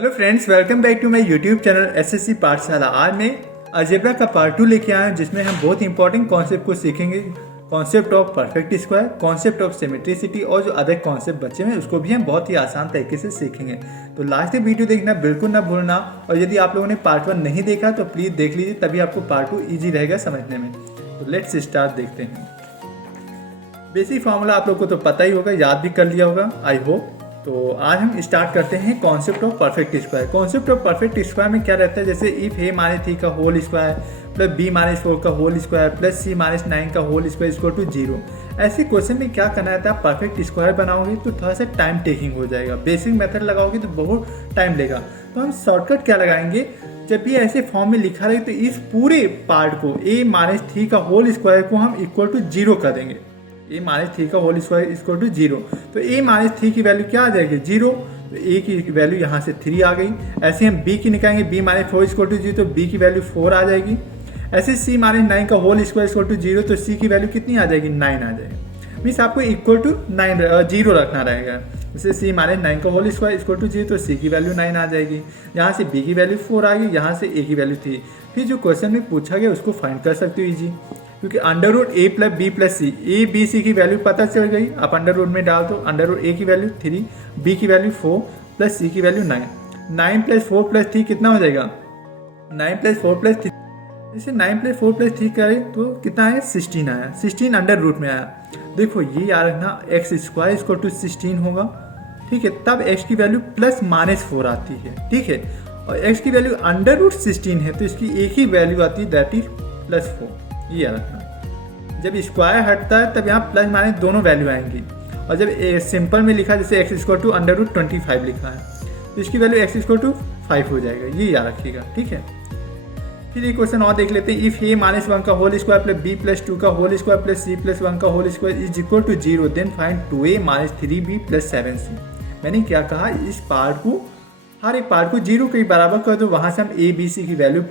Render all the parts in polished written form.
Hello friends, welcome back to my YouTube channel SSC Pathshala. आज मैं algebra का part 2 लेके आया हूं, जिसमें हम बहुत इंपॉर्टेंट कॉन्सेप्ट को सीखेंगे। Concept of perfect square, concept of symmetricity और जो अदर कॉन्सेप्ट बचे हैं उसको भी हम बहुत ही आसान तरीके से सीखेंगे। तो लास्ट तक वीडियो देखना बिल्कुल ना भूलना। और यदि आप लोगों ने पार्ट 1 नहीं देखा तो प्लीज़ देख लीजिए, तभी आपको पार्ट 2 ईजी रहेगा समझने में। तो लेट्स स्टार्ट देखते हैं। बेसिक फॉर्मूला आप लोग को तो पता ही होगा, याद भी कर लिया होगा आई होप। तो आज हम स्टार्ट करते हैं concept of perfect square. Concept of perfect square में क्या रहता है, जैसे इफ ए माइनस 3 का whole square plus B minus 4 का whole square plus C minus 9 का होल स्क्वायर इक्वल टू 0। ऐसे क्वेश्चन में क्या करना रहता है, आप परफेक्ट स्क्वायर बनाओगे तो थोड़ा सा टाइम टेकिंग हो जाएगा। बेसिक मेथड लगाओगे तो बहुत टाइम लेगा। तो हम शॉर्टकट क्या लगाएंगे, जब भी ऐसे फॉर्म में लिखा रहे तो इस पूरे पार्ट को ए माइनस 3 का होल स्क्वायर को हम इक्वल टू 0 कर देंगे। ए माइनस 3 का होल स्क्वायर इक्वल टू 0। तो ए माइनस 3 की वैल्यू क्या आ जाएगी, 0। तो ए की वैल्यू यहाँ से 3 आ गई। ऐसे हम बी की निकालेंगे, बी माइनस 4 इक्वल टू 0, तो बी की वैल्यू 4 आ जाएगी। ऐसे सी माइनस 9 का होल स्क्वायर इक्वल टू 0, तो सी की वैल्यू कितनी आ जाएगी, 9 आ जाएगी। मीन्स आपको इक्वल टू 0 रखना रहेगा। जैसे सी माइनस 9 का होल स्क्वायर इक्वल टू 0, तो सी की वैल्यू 9 आ जाएगी। यहाँ से बी की वैल्यू 4 आ गई, यहाँ से ए की वैल्यू 3। फिर जो क्वेश्चन में पूछा गया उसको फाइंड कर सकते हो ईजी, क्योंकि under root A plus B plus C, A B C की वैल्यू पता चल गई। आप अंडर रूट में डाल दो, अंडर रूट ए की वैल्यू 3, बी की वैल्यू 4 प्लस सी की वैल्यू 9। 9 प्लस 4 प्लस 3 कितना हो जाएगा, 9 प्लस 4 प्लस 3। जैसे 9 प्लस 4 प्लस 3 करें तो कितना आया, 16 आया। 16 अंडर रूट में आया। देखो ये याद रखना, एक्स स्क्वायर इक्वल टू 16 होगा, ठीक है। तब एक्स की वैल्यू प्लस माइनस 4 आती है, ठीक है। और एक्स की वैल्यू अंडर रूट 16 है तो इसकी एक ही वैल्यू आती है, दैट इज प्लस 4। ये याद रखना। जब स्क्वायर हटता है तब यहाँ प्लस माइनस दोनों वैल्यू आएंगी। और जब सिंपल में लिखा, जैसे X equal to under root 25 लिखा है, तो इसकी वैल्यू एक्स इक्वल टू 5 हो जाएगा। ये याद रखिएगा, ठीक है। फिर ये क्वेश्चन और देख लेते हैं। इफ ए माइनस 1 का whole square plus B plus 2 का whole square plus C plus 1 का whole square is equal to 0, then find 2a minus 3b plus 7c। मैंने क्या कहा, इस पार्ट को, हर एक पार्ट को 0 के बराबर कर दो, वहाँ से हम ए बी सी की वैल्यू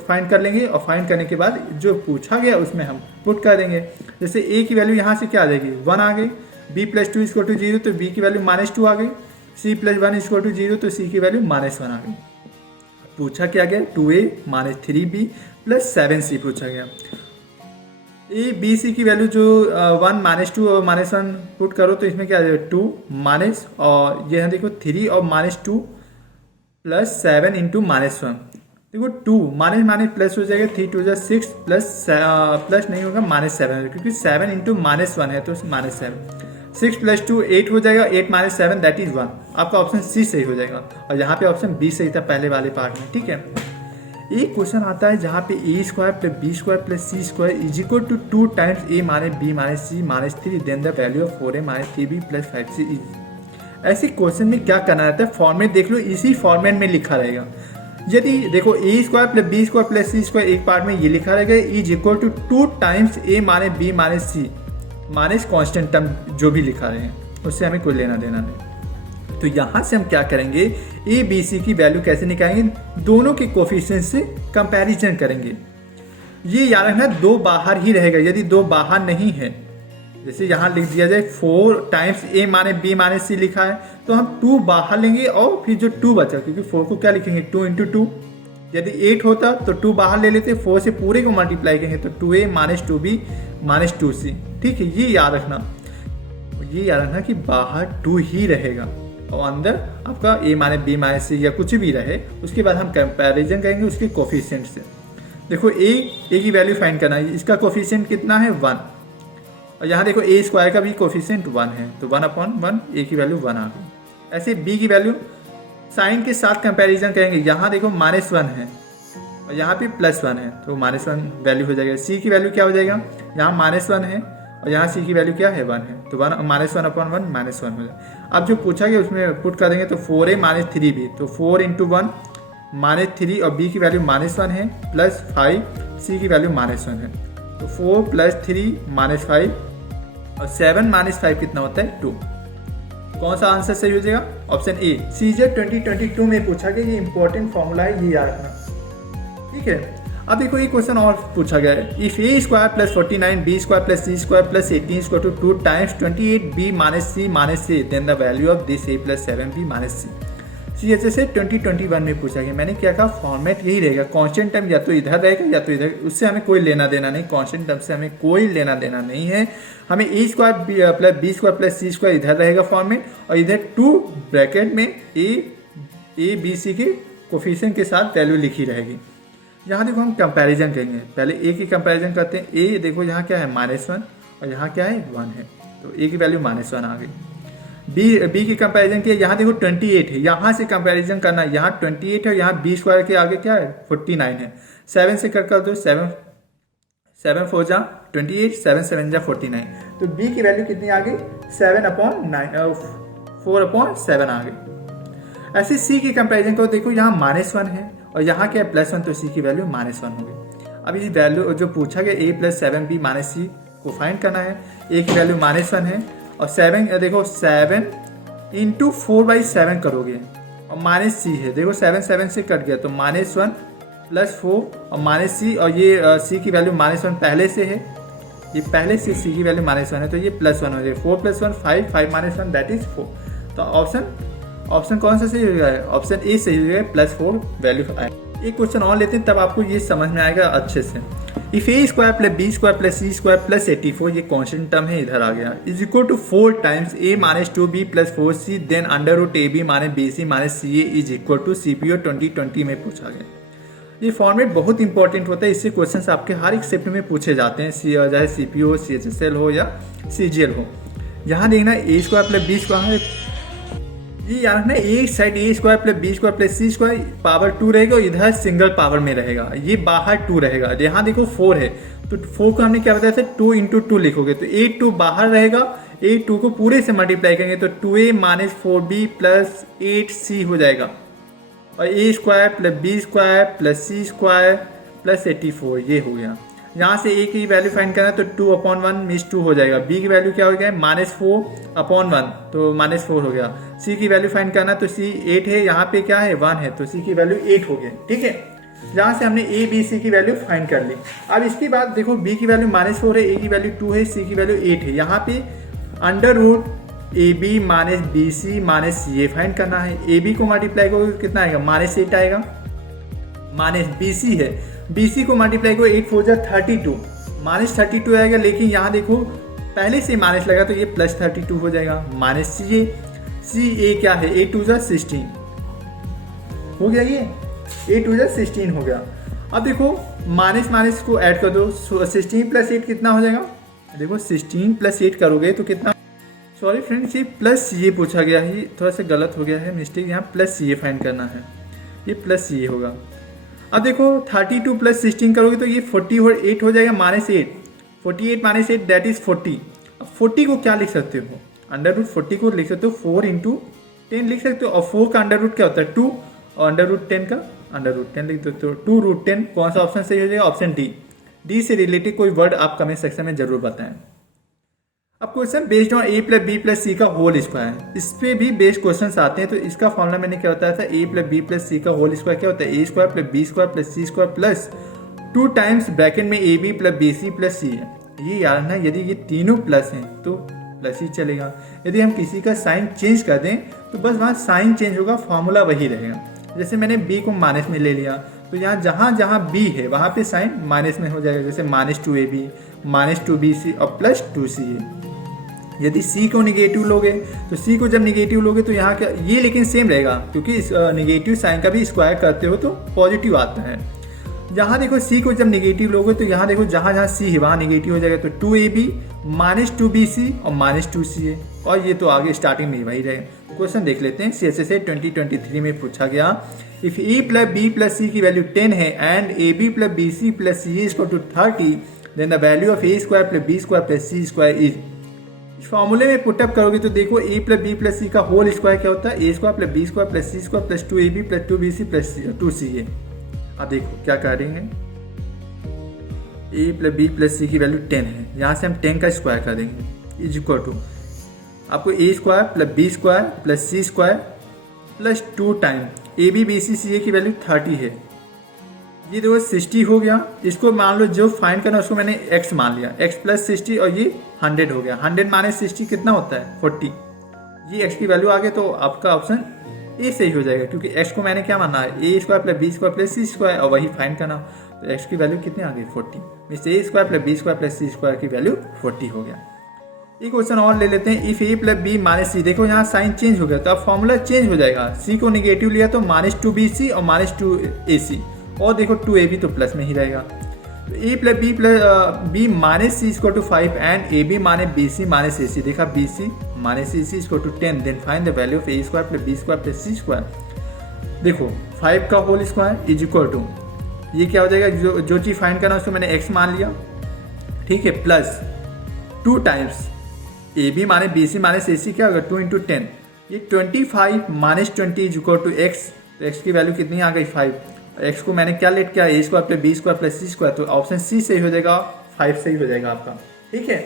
फाइंड कर लेंगे। और फाइंड करने के बाद जो पूछा गया उसमें हम पुट कर देंगे। जैसे ए की वैल्यू यहाँ से क्या आ जाएगी, 1 आ गई। बी प्लस 2 इक्वल टू 0, तो बी की वैल्यू माइनस 2 आ गई। सी प्लस 1 इक्वल टू 0, तो सी की वैल्यू माइनस 1 आ गई। पूछा क्या गया, 2a minus 3b plus 7c पूछा गया। ए बी सी की वैल्यू जो 1 माइनस 2 और माइनस 1 पुट करो तो इसमें क्या आ जाएगा, 2 माइनस, और ये देखो 3 और माइनस 2 प्लस 7 इंटू माइनस 1। देखो 2 माइनस माइनस प्लस हो जाएगा, 3 2 6 प्लस नहीं होगा, माइनस 7, क्योंकि 7 इंटू माइनस 1 है तो माइनस 7। 6 प्लस 2 8 हो जाएगा, 8 माइनस 7 दैट इज 1। आपका ऑप्शन सी सही हो जाएगा। और यहाँ पे ऑप्शन बी सही था पहले वाले पार्ट में, ठीक है। एक क्वेश्चन आता है जहाँ पे a square plus B square plus C square is equal to 2 times a minus b minus c minus 3, then the value of 4a minus 3b plus 5c is. ऐसे क्वेश्चन में क्या करना रहता है, फॉर्मेट देख लो, इसी फॉर्मेट में लिखा रहेगा। यदि देखो a square plus B square plus C square एक पार्ट में ये लिखा रहेगा, is equal to 2 times a minus b minus c minus constant term जो भी लिखा रहे हैं उससे हमें कोई लेना देना नहीं। तो यहाँ से हम क्या करेंगे, ए बी सी की वैल्यू कैसे निकालेंगे, दोनों के कोफिशिएंट से कंपैरिजन करेंगे। ये याद रखना, 2 बाहर ही रहेगा। यदि 2 बाहर नहीं है, जैसे यहाँ लिख दिया जाए 4 times a minus b minus सी लिखा है, तो हम 2 बाहर लेंगे और फिर जो 2 बचा, क्योंकि 4 को क्या लिखेंगे, 2 इंटू 2। यदि 8 होता तो 2 बाहर ले लेते, 4 से पूरे को मल्टीप्लाई करेंगे तो 2a minus 2b minus 2c, ठीक है। ये याद रखना, कि बाहर 2 ही रहेगा और अंदर आपका a माइनस बी माइनस सी या कुछ भी रहे। उसके बाद हम कंपैरिजन करेंगे उसके कोफिशिएंट से। देखो a की वैल्यू फाइंड करना है, इसका कोफिशिएंट कितना है, 1। और यहाँ देखो ए स्क्वायर का भी कोफिशिएंट 1 है, तो 1/1 ए की वैल्यू 1 आ गई। ऐसे बी की वैल्यू साइन के साथ कंपैरिजन करेंगे। यहाँ देखो माइनस 1 है और यहाँ पे प्लस 1 है, तो माइनस 1 वैल्यू हो जाएगा। सी की वैल्यू क्या हो जाएगा, यहाँ माइनस 1 है और यहाँ सी की वैल्यू क्या है, 1 है, तो 1 माइनस 1/1 माइनस 1 हो जाएगा। अब जो पूछा गया उसमें पुट करेंगे तो 4a माइनस 3b, तो 4 इंटू 1 माइनस 3, और b की वैल्यू माइनस 1 है प्लस 5, सी की वैल्यू माइनस 1 है, तो 4 प्लस 3 माइनस 5 और 7 माइनस 5 कितना होता है, 2। कौन सा आंसर सही हो जाएगा, ऑप्शन ए। सीजे 2022 में पूछा गया, ये इंपॉर्टेंट फॉर्मूला है, ये याद रखना, ठीक है। अब देखो एक क्वेश्चन और पूछा गया है, if A square plus 49 B square plus C square plus 18 equal to 2 times 28 B minus C then the value of this A plus 7 B minus C. CHS से 2021 में पूछा गया। मैंने क्या कहा, फॉर्मेट यही रहेगा, कांस्टेंट टर्म या तो इधर रहेगा या तो इधर, उससे हमें कोई लेना देना नहीं, कांस्टेंट टर्म से हमें कोई लेना देना नहीं है। हमें a square plus B square plus C square इधर रहेगा फॉर्मेट, और इधर 2 ब्रैकेट में ए बी सी के कोफिशिएंट के साथ वैल्यू लिखी रहेगी। यहाँ देखो हम कंपैरिजन करेंगे, पहले ए की कंपैरिजन करते हैं। ए देखो यहाँ क्या है -1 और यहाँ क्या है 1 है, तो ए की वैल्यू -1 आ गई। बी की कंपैरिजन किया, यहाँ देखो 28 है, यहाँ से कंपैरिजन करना है, यहाँ 28 है और यहाँ बी स्क्वायर के आगे क्या है 49 है। 7 से कर दो, 7 4 जा 28, 7 7 जा 49, तो बी की वैल्यू कितनी आ गई 4/7 आ गई। ऐसे सी की कंपैरिजन करो, देखो यहाँ -1 है और यहाँ क्या है +1, तो सी की वैल्यू -1 हो गई। अब इस वैल्यू जो पूछा गया a + 7b - c को फाइंड करना है। a की वैल्यू -1 है और 7 देखो 7 × 4/7 करोगे और -c है, देखो 7 7 से कट गया तो -1 + 4 और -c, और ये c की वैल्यू -1 पहले से है, ये पहले से c की वैल्यू -1 है, तो ये +1 हो जाएगा। 4 + 1 5, 5 - 1 दैट इज 4। तो ऑप्शन कौन सा सही हो जाएगा, ऑप्शन ए सही हो जाएगा, +4 वैल्यू आएगा। एक क्वेश्चन और लेते हैं तब आपको ये समझ में आएगा अच्छे से। If A square plus B square plus C square plus 84, ये कांस्टेंट टर्म है, इधर आ गया, is equal to 4 times a - 2b + 4c then √ab - bc - ca is equal to CPO 2020 में पूछा गया। ये फॉर्मेट बहुत इंपॉर्टेंट होता है, इससे क्वेश्चंस आपके हर एक शिफ्ट में पूछे जाते हैं, चाहे CPO हो, CHSL हो या CGL हो। यहाँ देखना a square plus B square, ये यार ना एक side a square plus B square plus C square power 2 रहेगा और इधर सिंगल पावर में रहेगा, ये बाहर 2 रहेगा। यहाँ देखो 4 है तो 4 को हमने क्या बताया था 2 × 2 लिखोगे तो 8 बाहर रहेगा, 8 को पूरे से मल्टीप्लाई करेंगे तो 2a - 4b + 8c हो जाएगा, और a square plus B square plus C square plus 84 ये हो गया। यहाँ से a की वैल्यू फाइंड करना है तो 2/1 मीन्स 2 हो जाएगा। b की वैल्यू क्या हो गया -4/1 तो -4 हो गया। c की वैल्यू फाइंड करना तो c 8 है, यहाँ पे क्या है 1 है, तो c की वैल्यू 8 हो गया। ठीक है, यहाँ से हमने a b c की वैल्यू फाइंड कर ली। अब इसके बाद देखो b की वैल्यू -4 है, a की वैल्यू 2 है, c की वैल्यू 8 है, यहाँ पे √ab - bc - ca फाइंड करना है। ab को मल्टीप्लाई करोगे तो कितना आएगा -8 आएगा, -bc है, bc को मल्टीप्लाई करो 8 4 जा 32 -32 आएगा, लेकिन यहाँ देखो पहले से माइनस लगा तो ये +32 हो जाएगा। -ca क्या है 8 2 जा 16 हो गया, ये 8 2 जा 16 हो गया। अब देखो माइनस को ऐड कर दो, 16 + 8 कितना हो जाएगा, देखो 16 + 8 करोगे तो कितना, सॉरी फ्रेंड्स ये प्लस ये पूछा गया है, ये थोड़ा सा गलत हो गया है मिस्टेक, यहाँ प्लस ये फाइंड करना है, ये प्लस ये होगा। अब देखो 32 + 16 करोगे तो ये 48 हो जाएगा, -8 48 - 8 दैट इज 40। अब 40 को क्या लिख सकते हो, √40 को लिख सकते हो 4 × 10 लिख सकते हो, और 4 का अंडर रूट क्या होता है 2, और √10 का √10 लिख सकते हो 2√10। कौन सा ऑप्शन सही हो जाएगा, ऑप्शन डी से रिलेटेड कोई वर्ड आप कमेंट सेक्शन में जरूर बताएं। अब question based on a + b + c का होल स्क्वायर, इस पे भी बेस्ड क्वेश्चंस आते हैं, तो इसका फॉर्मूला मैंने क्या बताया था, a + b + c का होल स्क्वायर क्या होता है, a square + b square + c square plus 2 times bracket में ab + bc + c है। ये याद रखना, यदि ये तीनों प्लस हैं तो प्लस ही चलेगा, यदि हम किसी का साइन चेंज कर दें तो बस वहाँ साइन चेंज होगा, फॉर्मूला वही रहेगा। जैसे मैंने b को माइनस में ले लिया तो यहाँ जहाँ b है वहाँ पे साइन माइनस में हो जाएगा, जैसे -2ab -2bc और +2ca। यदि c को निगेटिव लोगे तो c को जब निगेटिव लोगे तो यहाँ का ये लेकिन सेम रहेगा, क्योंकि निगेटिव साइन का भी स्क्वायर करते हो तो पॉजिटिव आता है। यहाँ देखो c को जब निगेटिव लोगे तो यहाँ देखो जहाँ जहाँ c है वहाँ निगेटिव हो जाएगा, तो 2ab -2bc और -2ca, और ये तो आगे स्टार्टिंग में वही रहेगा। क्वेश्चन देख लेते हैं, CHSL 2023 में पूछा गया, इफ a + b + c की वैल्यू 10 है and ab + bc + ca = 30 then the value of a square + b square + c square is. फॉर्मूले में पुटअप करोगे तो देखो a + b + c का होल स्क्वायर क्या होता है, a square + b square + c square + 2ab + 2bc + 2ca। अब देखो क्या करेंगे, a + b + c की वैल्यू 10 है, यहाँ से हम 10 का स्क्वायर कर देंगे, इज इक्वल टू आपको a square + b square + c square plus 2 time ab bc ca की वैल्यू 30 है, ये देखो 60 हो गया। इसको मान लो जो फाइंड करना उसको मैंने x मान लिया, x + 60 और ये 100 हो गया, 100 - 60 कितना होता है 40, ये x की वैल्यू आ गई, तो आपका ऑप्शन ए सही हो जाएगा, क्योंकि एक्स को मैंने क्या माना है, a square plus B square plus C square, और वही फाइंड करना। तो एक्स की वैल्यू कितनी आ गई 40, means a square plus B square plus C square की वैल्यू 40 हो गया। एक क्वेश्चन और ले लेते हैं, if a plus B minus c, देखो यहाँ साइन चेंज हो गया तो अब फॉर्मूला चेंज हो जाएगा, सी को निगेटिव लिया तो -2bc और -2ac, और देखो 2ab तो प्लस में ही रहेगा। तो a plus B minus c equal to 5 and a b minus b C minus A c, देखा b C minus A c equal to 10, then find the value of a square plus B square plus C square. देखो 5 का whole square is equal to, ये क्या हो जाएगा, जो चीज़ find करना उसको मैंने एक्स मान लिया, ठीक है, प्लस 2 टाइम्स ए बी माने बी सी माइनस ए सी क्या होगा 2 इंटू 10, ये 25 minus 20 is equal to X, तो एक्स की वैल्यू कितनी आ गई 5, एक्स को मैंने क्या लेट किया a square plus B square plus C square, तो ऑप्शन सी सही हो जाएगा, 5 सही हो जाएगा आपका, ठीक है।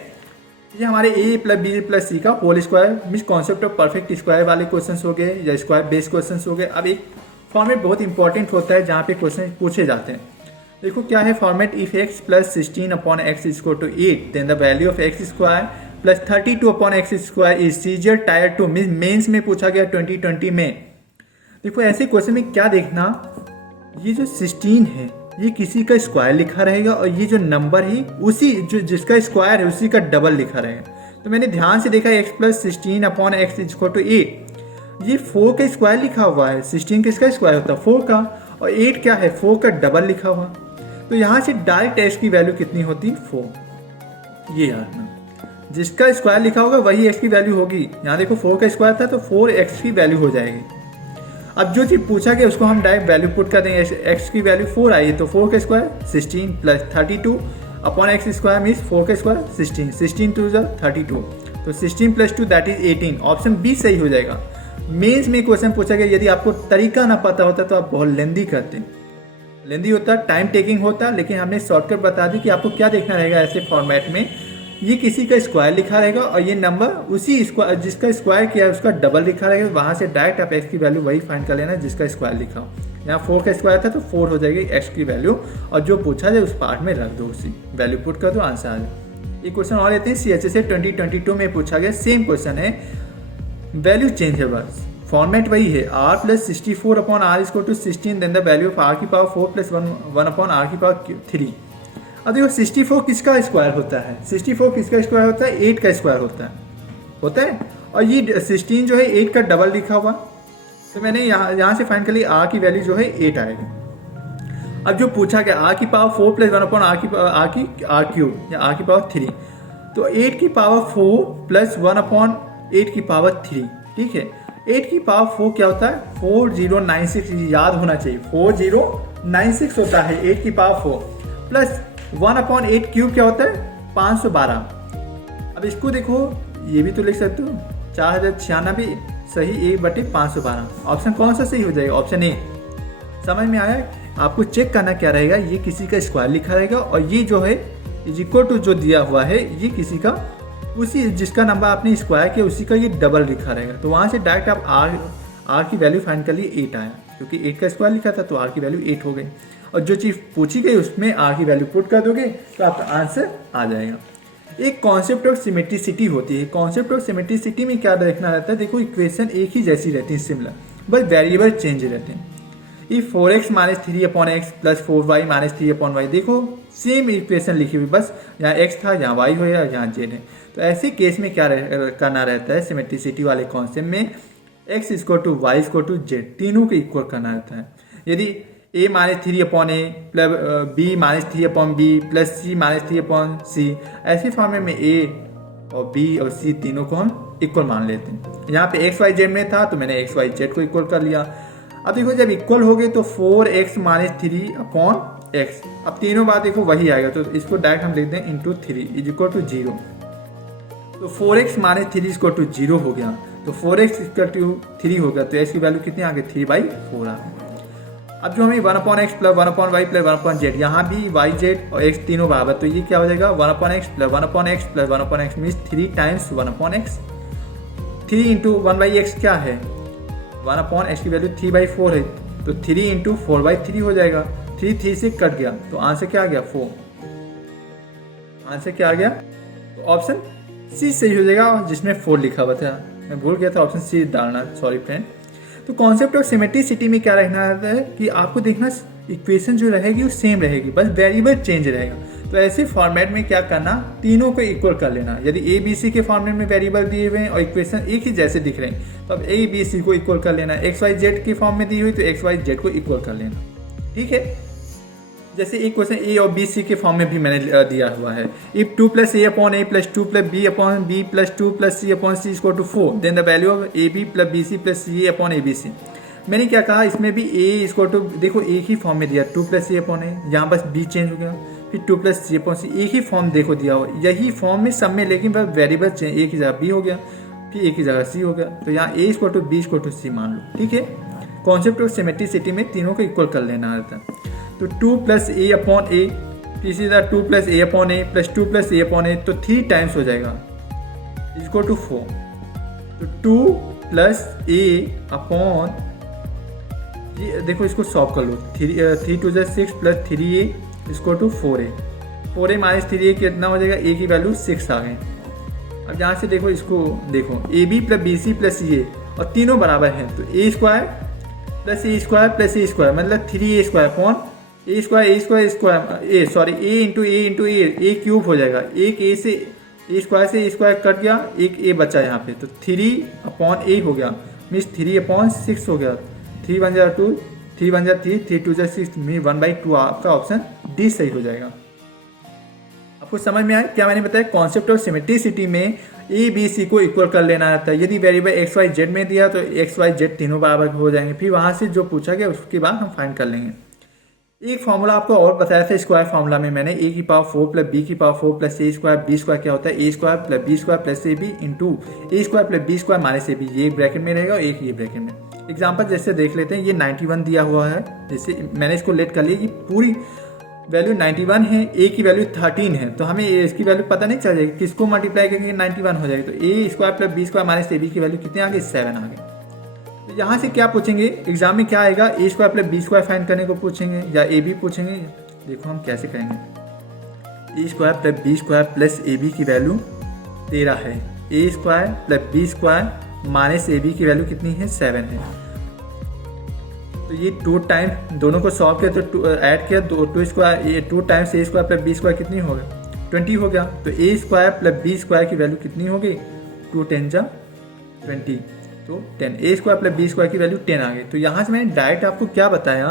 ये हमारे A plus B plus C का whole square means concept of perfect square वाले क्वेश्चन हो गए, या स्क्वायर बेस्ड क्वेश्चन हो गए। अब एक फॉर्मेट बहुत इंपॉर्टेंट होता है जहाँ पे क्वेश्चन पूछे जाते हैं, देखो क्या है format, if X plus 16 upon X equal to 8 then the value of X square plus 32 upon X square is सीजर टायर 2, मीन्स मेंस में पूछा गया 2020 में। देखो ऐसे क्वेश्चन में क्या देखना, ये जो 16 है ये किसी का स्क्वायर लिखा रहेगा, और ये जो नंबर है उसी जो जिसका स्क्वायर है उसी का डबल लिखा रहेगा। तो मैंने ध्यान से देखा X plus 16 upon X equal to 8, ये 4 का स्क्वायर लिखा हुआ है, 16 किसका स्क्वायर होता है 4 का, और 8 क्या है 4 का डबल लिखा हुआ। तो यहाँ से डायरेक्ट एक्स की वैल्यू कितनी होती 4, ये यार ना, जिसका स्क्वायर लिखा होगा वही एक्स की वैल्यू होगी। यहाँ देखो 4 का स्क्वायर था तो 4x की वैल्यू हो जाएगी। अब जो चीज़ पूछा गया उसको हम डायरेक्ट वैल्यू पुट कर देंगे, एक्स की वैल्यू 4 आई तो 4 का square 16 plus 32 upon X square means 4 का स्क्वायर 16, 16 टू 32, तो 16 plus 2 that is 18, option B सही हो जाएगा। मेंस में क्वेश्चन पूछा गया, यदि आपको तरीका ना पता होता तो आप बहुत लेंदी करते, लेंदी होता, टाइम टेकिंग होता, लेकिन हमने शॉर्टकट बता दी कि आपको क्या देखना रहेगा ऐसे फॉर्मेट में, ये किसी का स्क्वायर लिखा रहेगा और ये नंबर उसी स्क्वायर जिसका स्क्वायर किया है उसका डबल लिखा रहेगा, वहाँ से डायरेक्ट आप एक्स की वैल्यू वही फाइंड कर लेना जिसका स्क्वायर लिखा हो। यहाँ 4 का स्क्वायर था तो 4 हो जाएगी एक्स की वैल्यू, और जो पूछा जाए उस पार्ट में रख दो, उसी वैल्यू पुट कर दो, आंसर आ जाए। एक क्वेश्चन और लेते हैं, CHS से 2022 में पूछा गया, सेम क्वेश्चन है, वैल्यू चेंज है बस, फॉर्मेट वही है, r plus 64 upon R equal to 16 then the value of r की पावर 4 प्लस 1 अपॉन r की पावर 3। अब देखो 64 किसका स्क्वायर होता है, 64 किसका स्क्वायर होता है 8 का स्क्वायर होता है, और ये 16 जो है 8 का डबल लिखा हुआ, तो मैंने यहाँ से फाइंड कर लिया r की वैल्यू जो है 8 आएगी। अब जो पूछा गया r की power 4 plus 1 upon r cube या r की पावर 3, तो 8 की पावर 4 प्लस 1 अपॉन 8 की पावर 3, ठीक है। 8 की पावर 4 क्या होता है 4096, याद होना चाहिए 4096 होता है 8 की पावर 4, प्लस 1 अपॉन 8 क्यूब क्या होता है 512। अब इसको देखो, ये भी तो लिख सकते हो 4096 सही 1/512, ऑप्शन कौन सा सही हो जाएगा, ऑप्शन ए। समझ में आया, आपको चेक करना क्या रहेगा, ये किसी का स्क्वायर लिखा रहेगा, और ये जो है इज इक्वल टू जो दिया हुआ है ये किसी का उसी जिसका नंबर आपने स्क्वायर किया उसी का ये डबल लिखा रहेगा। तो वहाँ से डायरेक्ट आप आर की वैल्यू फाइंड कर लिए 8 आया, क्योंकि 8 का स्क्वायर लिखा था तो आर की वैल्यू 8 हो गई, और जो चीज़ पूछी गई उसमें आर की वैल्यू पुट कर दोगे तो आपका आंसर आ जाएगा। एक कॉन्सेप्ट ऑफ सिमेट्रिसिटी होती है, कॉन्सेप्ट ऑफ सिमेट्रिसिटी में क्या देखना रहता है, देखो इक्वेशन एक ही जैसी रहती है सिमिलर, बस वेरिएबल चेंज रहते हैं। If 4x minus 3 upon X plus 4y minus 3 upon Y, देखो सेम इक्वेशन लिखी हुई, बस यहाँ x था यहाँ y हो या यहाँ z है। तो ऐसे केस में क्या करना रहता है, सिमेट्रिसिटी वाले कॉन्सेप्ट में x equal to y equal to z तीनों को इक्वल करना रहता है। यदि a minus 3 upon a plus b minus 3 upon b plus c minus 3 upon c, ऐसे फॉर्मेट में a और b और c तीनों को हम इक्वल मान लेते हैं। यहाँ पे x y z में था तो मैंने x y z को इक्वल कर लिया। अब देखो जब इक्वल हो गए तो 4x माइनस 3 अपॉन एक्स, अब तीनों बात देखो वही आएगा, तो इसको डायरेक्ट हम लिख दें इंटू 3 इज इक्वल टू 0। तो 4x माइनस 3 इक्वल टू 0 हो गया, तो 4x इक्वल टू 3 हो गया, तो x की वैल्यू कितनी आ गई 3/4 आ गई। अब जो हमें 1 upon X plus 1 upon Y plus 1 upon Z, यहाँ भी वाई जेड और एक्स तीनों बराबर, तो ये क्या हो जाएगा 1 upon X plus 1 upon X plus 1 upon x means 3 times 1 upon x. 3 into 1/x क्या है 1 अपॉन एक्स की वैल्यू 3/4 है, तो 3 इंटू 4/3 हो जाएगा, 3 से कट गया तो आंसर क्या आ गया 4। आंसर क्या आ गया, तो ऑप्शन सी सही हो जाएगा, जिसमें 4 लिखा हुआ था, मैं भूल गया था ऑप्शन सी डालना, सॉरी फ्रेंड। तो कॉन्सेप्ट ऑफ सिमेट्रिसिटी में क्या रहना है कि आपको देखना इक्वेशन जो रहेगी वो सेम रहेगी, बस वेरिएबल चेंज रहेगा। तो ऐसे फॉर्मेट में क्या करना, तीनों को इक्वल कर लेना। यदि ए बी सी के फॉर्मेट में वेरिएबल दिए हुए हैं और इक्वेशन एक ही जैसे दिख रहे हैं तो अब ए बी सी को इक्वल कर लेना। एक्स वाई जेड के फॉर्म में दी हुई तो एक्स वाई जेड को इक्वल कर लेना। ठीक है, जैसे एक क्वेश्चन ए और बी सी के फॉर्म में भी मैंने दिया हुआ है। If 2 + a / a + 2 + b / b + 2 + c / c = 4 then the value of ab + bc + ca / abc। मैंने क्या कहा, इसमें भी a = देखो एक ही फॉर्म में दिया 2 + a / a, यहाँ बस b चेंज हो गया, फिर 2 + c / c एक ही फॉर्म देखो दिया हो, यही फॉर्म में सब में, लेकिन बस वेरिएबल चेंज, एक ही जगह b हो गया, फिर एक ही जगह c हो गया। तो यहाँ a = b = c मान लो। ठीक है, कॉन्सेप्ट ऑफ सिमेट्रिसिटी में तीनों को इक्वल कर लेना रहता है। तो 2 + a / a, इसी तरह 2 + a / a + 2 + a / a, तो 3 टाइम्स हो जाएगा = 4। तो 2 + a / ये देखो इसको सॉल्व कर लो, 3 2 6 + 3a = 4a। 4a - 3a कितना हो जाएगा, a की वैल्यू 6 आ गई। अब यहाँ से देखो इसको, देखो ab + bc + ca और तीनों बराबर हैं तो a² + a² + a² मतलब 3a² कौन, a² a क्यूब हो जाएगा। एक a से a² कट गया, एक a बचा यहाँ पे, तो 3/a हो गया, मीन्स 3/6 हो गया। 3 × 1 = 2, 3 × 1 = 3, 3 × 2 = 6, मीन 1/2 आपका ऑप्शन डी सही हो जाएगा। आपको समझ में आया क्या मैंने बताया, कॉन्सेप्ट ऑफ सिमेट्रिसिटी में ए बी सी को इक्वल कर लेना रहता है। यदि वेरिएबल एक्स वाई जेड में दिया तो एक्स वाई जेड तीनों बराबर हो जाएंगे, फिर वहाँ से जो पूछा गया उसके बाद हम फाइंड कर लेंगे। एक फॉर्मूला आपको और बताया था स्क्वायर फॉर्मूला में मैंने, a की पावर 4 + b की पावर 4 + a² b² क्या होता है, a² + b² + ab into a² + b² - ab, ये एक ब्रैकेट में रहेगा और एक ये ब्रैकेट में। एग्जाम्पल जैसे देख लेते हैं, ये 91 दिया हुआ है, जैसे मैंने इसको लेट कर लिया कि पूरी वैल्यू 91 है, a की वैल्यू 13 है, तो हमें इसकी वैल्यू पता नहीं चल जाएगी, किसको मल्टीप्लाई करेंगे 91 हो जाएगी, तो a² + b² - ab की वैल्यू कितनी आ गई, 7 आ गई। तो यहाँ से क्या पूछेंगे एग्जाम में, क्या आएगा, a² + b² फाइंड करने को पूछेंगे या a b पूछेंगे। देखो हम कैसे करेंगे, a² + b² + ab की वैल्यू 13 है, a² + b² - ab की वैल्यू कितनी है, 7 है। तो ये 2 टाइम दोनों को सॉल्व किया तो ऐड किया, 2 टाइम्स a² + b² कितनी हो गई, 20 हो गया। तो a² + b² की वैल्यू कितनी हो गई, 2 × 10 = 20, तो 10, a² + b² की वैल्यू 10 आ गई। तो यहाँ से मैंने डायरेक्ट आपको क्या बताया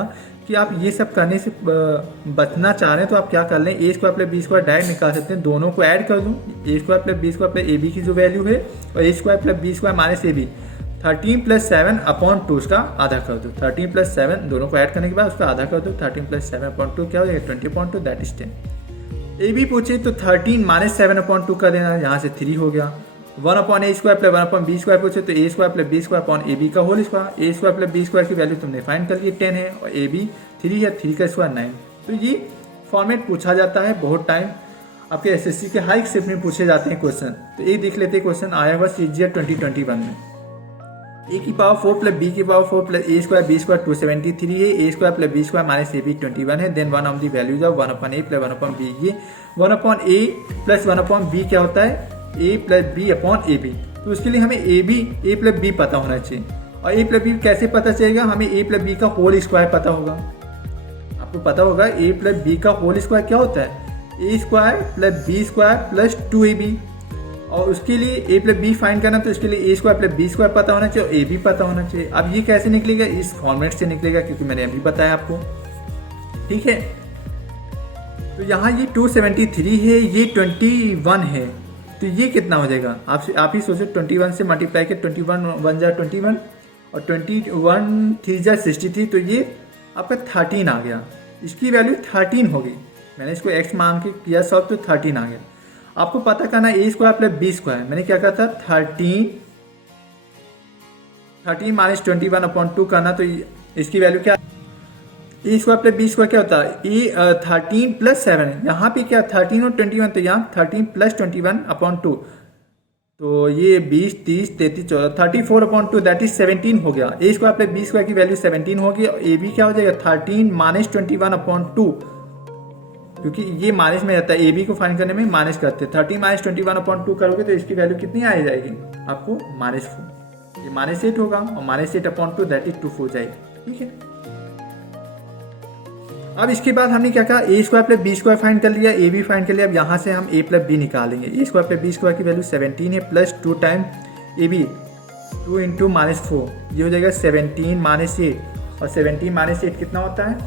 कि आप ये सब करने से बचना चाह रहे हैं तो आप क्या कर लें, a² + b² डायरेक्ट निकाल सकते हैं, दोनों को ऐड कर दूँ, a² + b² + ab की जो वैल्यू है और a² + b² - ab, 13 + 7/2 उसका आधा कर दो, 13 + 7 दोनों को ऐड करने के बाद उसका आधा कर दो, 13 + 7/2 क्या हो जाएगा, 20/2 दैट इज 10। ए बी पूछे तो 13 - 7/2 कर देना, यहाँ से 3 हो गया। 1/a² + 1/b² पूछे तो a² + b² ab का होल स्क्वायर, a² + b² की वैल्यू तुमने फाइंड कर ली 10 है और ab 3 है, 3 का स्क्वायर 9। तो ये फॉर्मेट पूछा जाता है बहुत टाइम, आपके एसएससी के हाई शिफ्ट में पूछे जाते हैं क्वेश्चन। तो ये देख लेते हैं, क्वेश्चन आया हुआ CGL 2021 में, a की पावर 4 + b की पावर 4 + a² b² 273 है, a² + b² - ab 21 है, then one of the values of 1/a + 1/b। ये 1/a + 1/b क्या होता है, a + b/ab। तो उसके लिए हमें a + b पता होना चाहिए, और a + b कैसे पता चलेगा, हमें a + b का होल स्क्वायर पता होगा। आपको पता होगा a + b का होल स्क्वायर क्या होता है, a² + b² + 2ab, और उसके लिए a + b फाइंड करना तो इसके लिए a² + b² पता होना चाहिए और a b पता होना चाहिए। अब ये कैसे निकलेगा, इस फॉर्मेट से निकलेगा, क्योंकि मैंने अभी बताया आपको। ठीक है, तो यहाँ ये 273 है, ये 21 है, तो ये कितना हो जाएगा, आप ही सोचो, 21 से मल्टीप्लाई के 21 1 जा 21 और 21 3 जा 63, तो ये आपका 13 आ गया, इसकी वैल्यू 13 होगी। मैंने इसको x मान के किया सॉल्व तो 13 आ गया। आपको पता करना है a² + b², मैंने क्या कहा था 13 - 21/2 करना, तो इसकी वैल्यू क्या, a² + b² क्या होता है, 13 + 7, यहाँ पे क्या 13 और 21, तो यहाँ 13 + 21/2, तो ये 20 30 33 14 34/2 दैट इज 17 हो गया। a² + b² की वैल्यू 17 होगी और a b क्या हो जाएगा 13 - 21/2, क्योंकि ये माइनस में रहता है, ए बी को फाइंड करने में माइनस करते हैं, 13 - 21/2 करोगे तो इसकी वैल्यू कितनी आ जाएगी आपको, -4। ये -8 होगा और -8 अपॉन 2 दैट इज 2 हो जाएगी, ठीक है। अब इसके बाद हमने क्या कहा, a square plus B square find कर लिया, ए बी फाइंड कर लिया। अब यहाँ से हम ए प्लस बी निकालेंगे। A square plus B square की वैल्यू 17 है, plus 2 time A B 2 into -4, ये हो जाएगा 17 -8, और 17 -8 कितना होता है,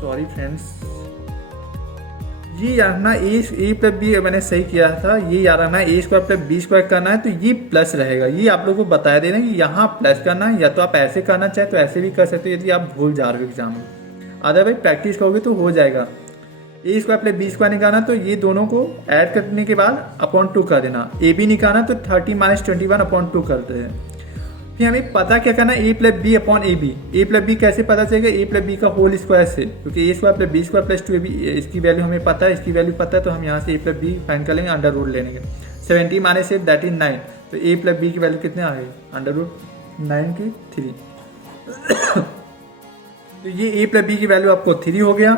सॉरी फ्रेंड्स, ये याद रखना ए प्लस बी मैंने सही किया था, ये याद रखना ए स्क्वायर प्लस बी स्क्वायर करना है तो ये प्लस रहेगा। ये आप लोगों को बताया देना कि यहाँ प्लस करना है, या तो आप ऐसे करना चाहे तो ऐसे भी कर सकते हो यदि आप भूल जा रहे हो एग्जाम में, अदरवाइज प्रैक्टिस करोगे तो हो जाएगा। ए स्क्वायर प्लस बी स्क्वायर निकालना तो ये दोनों को ऐड करने के बाद अपॉन 2 कर देना। ए बी निकालना तो 30 - 21 अपॉन 2 करते हैं। फिर हमें पता क्या करना है, a plus b upon a b. A plus b कैसे पता चलेगा, ए प्लस बी का होल स्क्वायर से, क्योंकि a square plus B square plus 2ab इसकी वैल्यू हमें पता है, इसकी वैल्यू पता है, तो हम यहाँ से ए प्लस बी फाइंड कर लेंगे अंडर रूट लेने के। 70 - 8 दैट इज 9, तो ए प्लस बी की वैल्यू कितने आ गई, अंडर रूट 9 की 3। तो ये ए प्लस बी की वैल्यू आपको 3 हो गया,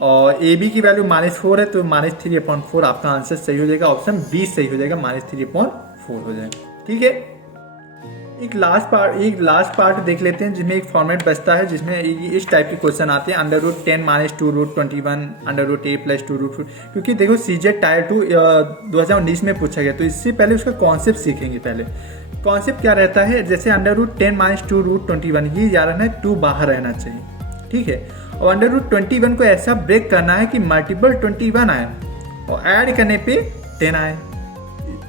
और ए बी की वैल्यू -4 है, तो -3/4 आपका आंसर सही हो जाएगा, ऑप्शन बी सही हो जाएगा, -3/4 हो जाएगा, ठीक है। एक लास्ट पार्ट देख लेते हैं जिसमें एक फॉर्मेट बचता है, जिसमें इस टाइप के क्वेश्चन आते हैं, under root 10 - 2 root 21 under root a + 2 root 4। क्योंकि देखो सीजेट टायर 2 2019 में पूछा गया, तो इससे पहले उसका कॉन्सेप्ट सीखेंगे। पहले कॉन्सेप्ट क्या रहता है, जैसे अंडर रूट 10 - 2 रूट 21, ये याद रखना है 2 बाहर रहना चाहिए, ठीक है। और अंडर रूट 21 को ऐसा ब्रेक करना है कि मल्टीपल 21 आए और ऐड करने पे 10 आए।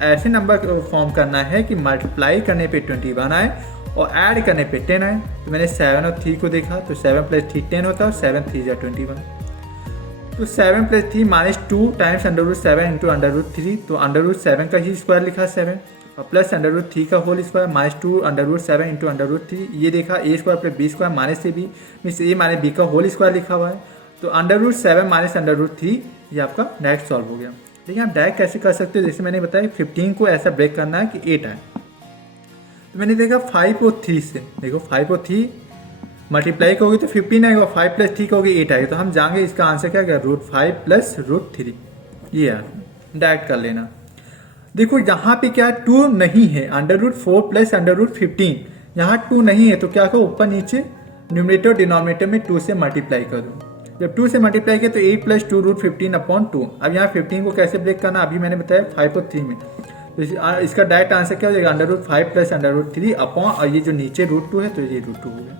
ऐसे नंबर फॉर्म करना है कि मल्टीप्लाई करने पे 21 आए और ऐड करने पे 10 आए। तो मैंने 7 और 3 को देखा, तो 7 + 3 10 होता है, और 7 3 = 21। तो 7 + 3 -2 times under root 7 into under root 3, तो अंडर रूट 7 का ही स्क्वायर लिखा 7, और प्लस अंडर रूट 3 का whole square -2 under root 7 into under root 3। ये देखा a square plus B square -ab means a minus b का होल स्क्वायर लिखा हुआ है। तो under root 7 minus under root 3 ये आपका डायरेक्ट सॉल्व हो गया। लेकिन आप डायरेक्ट कैसे कर सकते हो, जैसे मैंने बताया 15 को ऐसा ब्रेक करना है कि 8 आए। तो मैंने देखा 5 और 3 से, देखो 5 और 3 मल्टीप्लाई करोगे तो 15 आएगा, 5 + 3 करोगे 8 आएगा। तो हम जाएंगे इसका आंसर क्या है, √5 + √3, ये यार डायरेक्ट कर लेना। देखो यहाँ पे क्या 2 नहीं है, √4 + √15, यहाँ 2 नहीं है, तो क्या करो ऊपर नीचे न्यूमरेटर डिनोमिनेटर में 2 से मल्टीप्लाई कर दो। जब 2 से मल्टीप्लाई किया तो 8 + 2 √15/2। अब यहाँ 15 को कैसे ब्रेक करना अभी मैंने बताया 5 और 3 में। तो इसका डायरेक्ट आंसर क्या हो जाएगा, √5 + √3 अपॉन, और ये जो नीचे √2 है तो ये √2 हो गया।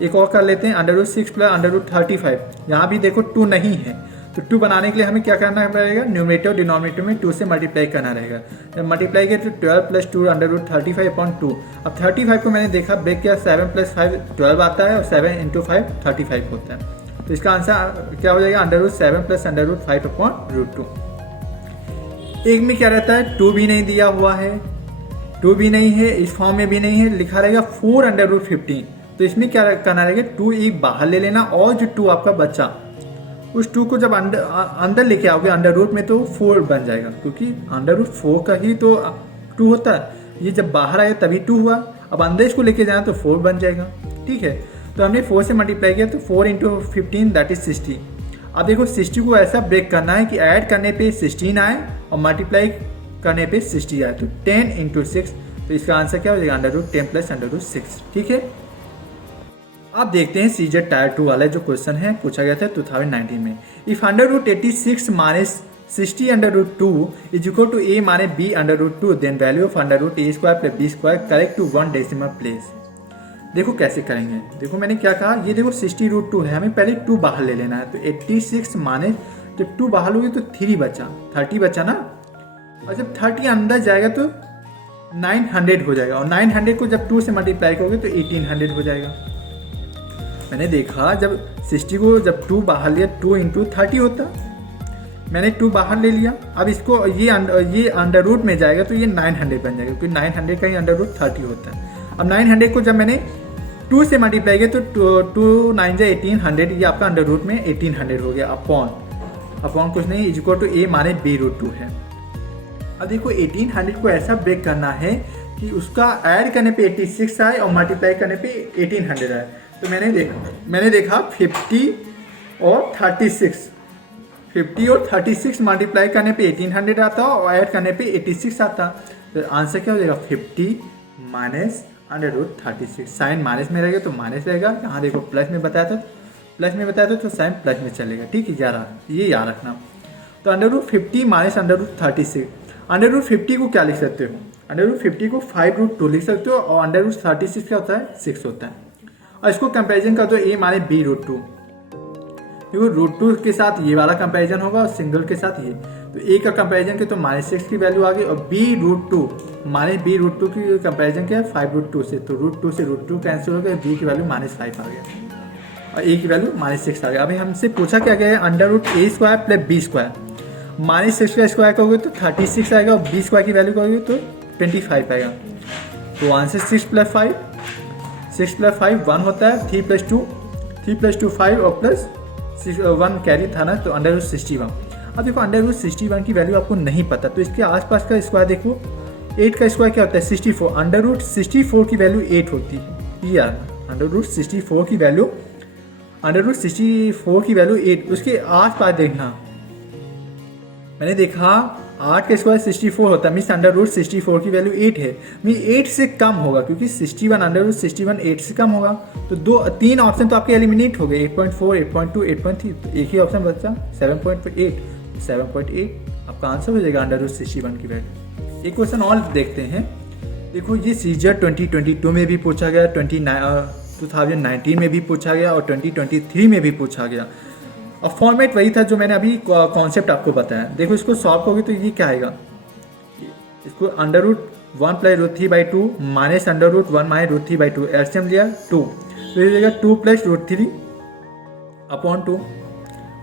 एक और कर लेते हैं, √6 + √35। यहाँ भी देखो 2 नहीं है, तो 2 बनाने के लिए हमें क्या करना रहेगा, न्यूमरेटर डिनोमिनेटर में 2 से मल्टीप्लाई करना रहेगा। जब मल्टीप्लाई किया तो 12 + 2 √35/2। अब 35 को मैंने देखा ब्रेक किया, 7 + 5 12 आता है, और 7 × 5 35 होता है। तो इसका आंसर क्या हो जाएगा, √7 + √5/√2। एक में क्या रहता है 2 भी नहीं दिया हुआ है, 2 भी नहीं है, इस फॉर्म में भी नहीं है, लिखा रहेगा 4 √15। तो इसमें क्या करना रहेगा, 2 एक बाहर ले लेना, और जो 2 आपका बचा उस 2 को जब अंदर लेके आओगे अंडर रूट में तो 4 बन जाएगा, क्योंकि √4 का ही तो 2 होता है। ये जब बाहर आया तभी 2 हुआ, अब अंदर इसको लेके जाना तो 4 बन जाएगा, ठीक है। तो हमने 4 से मल्टीप्लाई किया तो 4 × 15 दैट इज 60। अब देखो 60 को ऐसा ब्रेक करना है कि ऐड करने पे 16 आए और मल्टीप्लाई करने पे 60 आए, तो 10 × 6। तो इसका आंसर क्या हो जाएगा, √10 + √6, ठीक है। अब देखते हैं सीजेट टायर 2 वाला जो क्वेश्चन है पूछा गया था 2019 में। If √86 - 60 √2 is equal to a - b √2, then value of √a² + b² correct to 1 decimal place. देखो कैसे करेंगे, देखो मैंने क्या कहा, ये देखो 60 √2 है, हमें पहले 2 बाहर ले लेना है। तो 86 माने जब 2 बाहर लोगे तो 3 बचा, 30 बचा ना, और जब 30 अंदर जाएगा तो 900 हो जाएगा, और 900 को जब 2 से मल्टीप्लाई करोगे तो 1800 हो जाएगा। मैंने देखा जब 60 को जब 2 बाहर लिया 2 × 30 होता, मैंने 2 बाहर ले लिया। अब इसको ये अंडर रूट में जाएगा तो ये 900 बन जाएगा, क्योंकि 900 का ही अंडर रूट 30 होता है। अब 900 को जब मैंने 2 से मल्टीप्लाई किया तो 2 9 × 1800, ये आपका अंडर रूट में 1800 हो गया, अपॉन कुछ नहीं, इक्वल टू a - b √2 है। अब देखो 1800 को ऐसा ब्रेक करना है कि उसका ऐड करने पे 86 आए और मल्टीप्लाई करने पे 1800 आए। तो मैंने देखा 50 और 36, 50 और 36 मल्टीप्लाई करने पे 1800 आता और ऐड करने पे 86 आता। तो आंसर क्या हो जाएगा 50 minus under root 36। Sign minus में रहेगा तो माइनस रहेगा, यहाँ देखो प्लस में बताया था तो साइन प्लस में चलेगा। ठीक है, ये याद रखना। तो under root 50 minus under root 36। Under root 50 को क्या लिख सकते हो, अंडर रूट 50 को 5√2 लिख सकते हो और अंडर रूट 36 क्या होता है 6 होता है। और इसको कंपेरिजन कर दो a माने b√2, क्योंकि √2 के साथ ये वाला कंपैरिजन होगा और सिंगल के साथ ये। तो a का कंपैरिजन के तो -6 की वैल्यू आ गई और b√2 माने b√2 की कंपैरिजन क्या है 5√2 से, तो √2 से √2 कैंसिल हो गया, b की वैल्यू -5 आ गया और a की वैल्यू -6 आ गया। अभी हमसे पूछा क्या गया है अंडर रूट a² + b²। -6 का स्क्वायर करोगे तो 36 आएगा और b² की वैल्यू करोगे तो 25 आएगा। तो आंसर 6 + 5 1 होता है, 3 + 2 5 और प्लस 1 कैरी था ना, तो अंडर रूट 61। अब देखो अंडर रूट 61 की वैल्यू आपको नहीं पता, तो इसके आसपास का स्क्वायर देखो, 8 का स्क्वायर क्या होता है 64। अंडर रूट 64 की वैल्यू 8 होती है, यार अंडर रूट 64 की वैल्यू 8। उसके आसपास देखना, मैंने देखा 8 का स्क्वायर 64 होता है, मीन्स अंडर रूट 64 की वैल्यू 8 है, मीन 8 से कम होगा, क्योंकि 61 अंडर रूट 61 8 से कम होगा। तो 3 ऑप्शन तो आपके एलिमिनेट हो गए, 8.4 8.2 8.3, तो एक ही ऑप्शन बचा 7.8। 7.8 आपका आंसर हो जाएगा अंडर रूट 61 की वैल्यू। एक क्वेश्चन और देखते हैं। देखो ये सीजर 2022 में भी पूछा गया, 2019 में भी पूछा गया और 2023 में भी पूछा गया, और फॉर्मेट वही था जो मैंने अभी कॉन्सेप्ट आपको बताया। देखो इसको सॉल्व करोगे तो ये क्या आएगा, इसको under root 1 + √3/2 minus under root 1 - √3/2 LCM लिया 2, तो ये जाएगा 2 + √3/2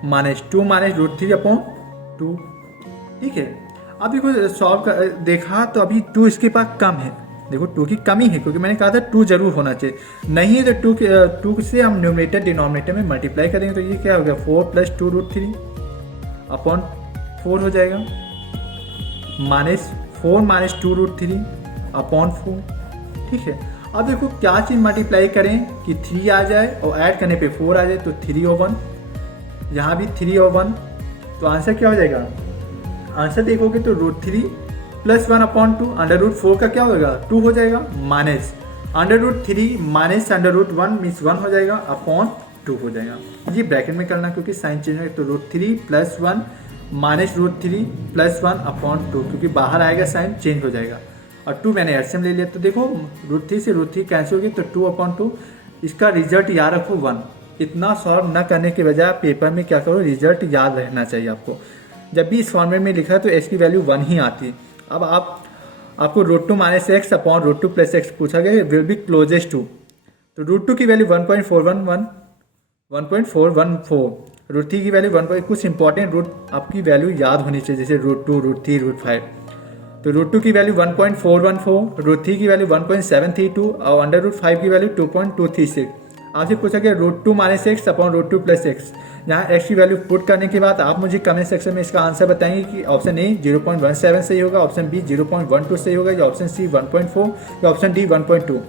माइनस 2 - √3/2। ठीक है, अब देखो सॉल्व कर देखा तो अभी 2 इसके पास कम है, देखो 2 की कमी है, क्योंकि मैंने कहा था 2 जरूर होना चाहिए, नहीं है तो 2 से हम न्यूमरेटर डिनोमिनेटर में मल्टीप्लाई करेंगे, तो ये क्या हो गया 4 + 2 √3/4 हो जाएगा, माइनस 4 - 2 √3/4। ठीक है, अब देखो क्या चीज़ मल्टीप्लाई करें कि 3 आ जाए और ऐड करने पे 4 आ जाए, तो 3 और 1, यहाँ भी 3 और 1, तो आंसर क्या हो जाएगा, आंसर देखोगे तो √3 + 1/2 अंडर रूट 4 का क्या होगा 2 हो जाएगा, minus under root 3 minus under root 1 means 1 हो जाएगा अपॉन 2 हो जाएगा। ये ब्रैकेट में करना क्योंकि साइन चेंज है, तो √3 + 1 माइनस √3 + 1/2, क्योंकि बाहर आएगा साइन चेंज हो जाएगा, और 2 मैंने एलसीएम ले लिया, तो देखो √3 से √3 कैंसिल हो गई, तो 2/2। इसका रिजल्ट याद रखो 1। इतना सॉल्व न करने के बजाय पेपर में क्या करो, रिजल्ट याद रहना चाहिए आपको। जब भी इस फॉर्मेट में लिखा है तो एस की वैल्यू 1 ही आती है। अब आपको √2 - x अपॉन √2 + x पूछा गया, विल बी क्लोजेस्ट टू, तो √2 की वैल्यू 1.414, √3 की वैल्यू 1. कुछ इंपॉर्टेंट रूट आपकी वैल्यू याद होनी चाहिए, जैसे √2 √3 √5। तो √2 की वैल्यू 1.414, √3 की वैल्यू 1.732 और अंडर √5 की वैल्यू 2.236। आपसे पूछा गया √2 - x अपॉन √2 + x। यहाँ x की वैल्यू पुट करने के बाद आप मुझे कमेंट सेक्शन में इसका आंसर बताएंगे कि ऑप्शन ए 0.17 सही होगा, ऑप्शन बी 0.12 सही होगा, या ऑप्शन सी 1.4 या ऑप्शन डी 1.2।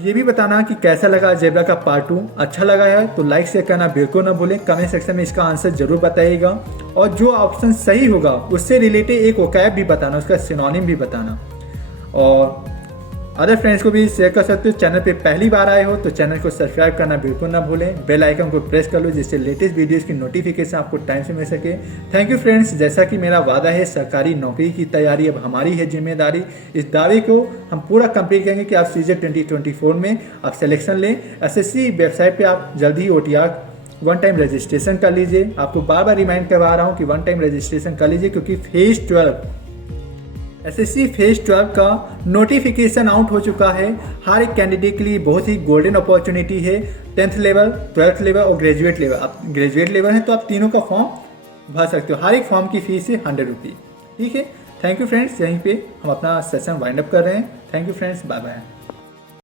ये भी बताना कि कैसा लगा अलजेब्रा का पार्ट 2। अच्छा लगा है तो लाइक शेयर करना बिल्कुल ना भूलें। कमेंट सेक्शन में इसका आंसर जरूर बताइएगा, और जो ऑप्शन सही होगा उससे रिलेटेड एक वोकैब भी बताना, उसका सिनोनिम भी बताना, और अदर फ्रेंड्स को भी शेयर कर सकते हो। चैनल पे पहली बार आए हो तो चैनल को सब्सक्राइब करना बिल्कुल ना भूलें, बेल आइकन को प्रेस कर लो जिससे लेटेस्ट वीडियोस की नोटिफिकेशन आपको टाइम से मिल सके। Thank you friends. जैसा कि मेरा वादा है, सरकारी नौकरी की तैयारी अब हमारी है जिम्मेदारी। इस दावे को हम पूरा कंप्लीट करेंगे कि आप सीजन 2024 में आप सिलेक्शन लें। एसएससी वेबसाइट पर आप जल्दी OTR 1 टाइम रजिस्ट्रेशन कर लीजिए। आपको बार बार रिमाइंड करवा रहा हूँ कि 1 टाइम रजिस्ट्रेशन कर लीजिए, क्योंकि फेज 12 एसएससी फेज 12 का नोटिफिकेशन आउट हो चुका है। हर एक कैंडिडेट के लिए बहुत ही गोल्डन अपॉर्चुनिटी है। 10th लेवल, 12th लेवल और ग्रेजुएट लेवल। आप ग्रेजुएट लेवल है तो आप तीनों का फॉर्म भर सकते हो। हर एक फॉर्म की फीस है 100 रुपये। ठीक है, थैंक यू फ्रेंड्स। यहीं पे हम अपना सेशन वाइंड अप कर रहे हैं। Thank you friends, bye bye.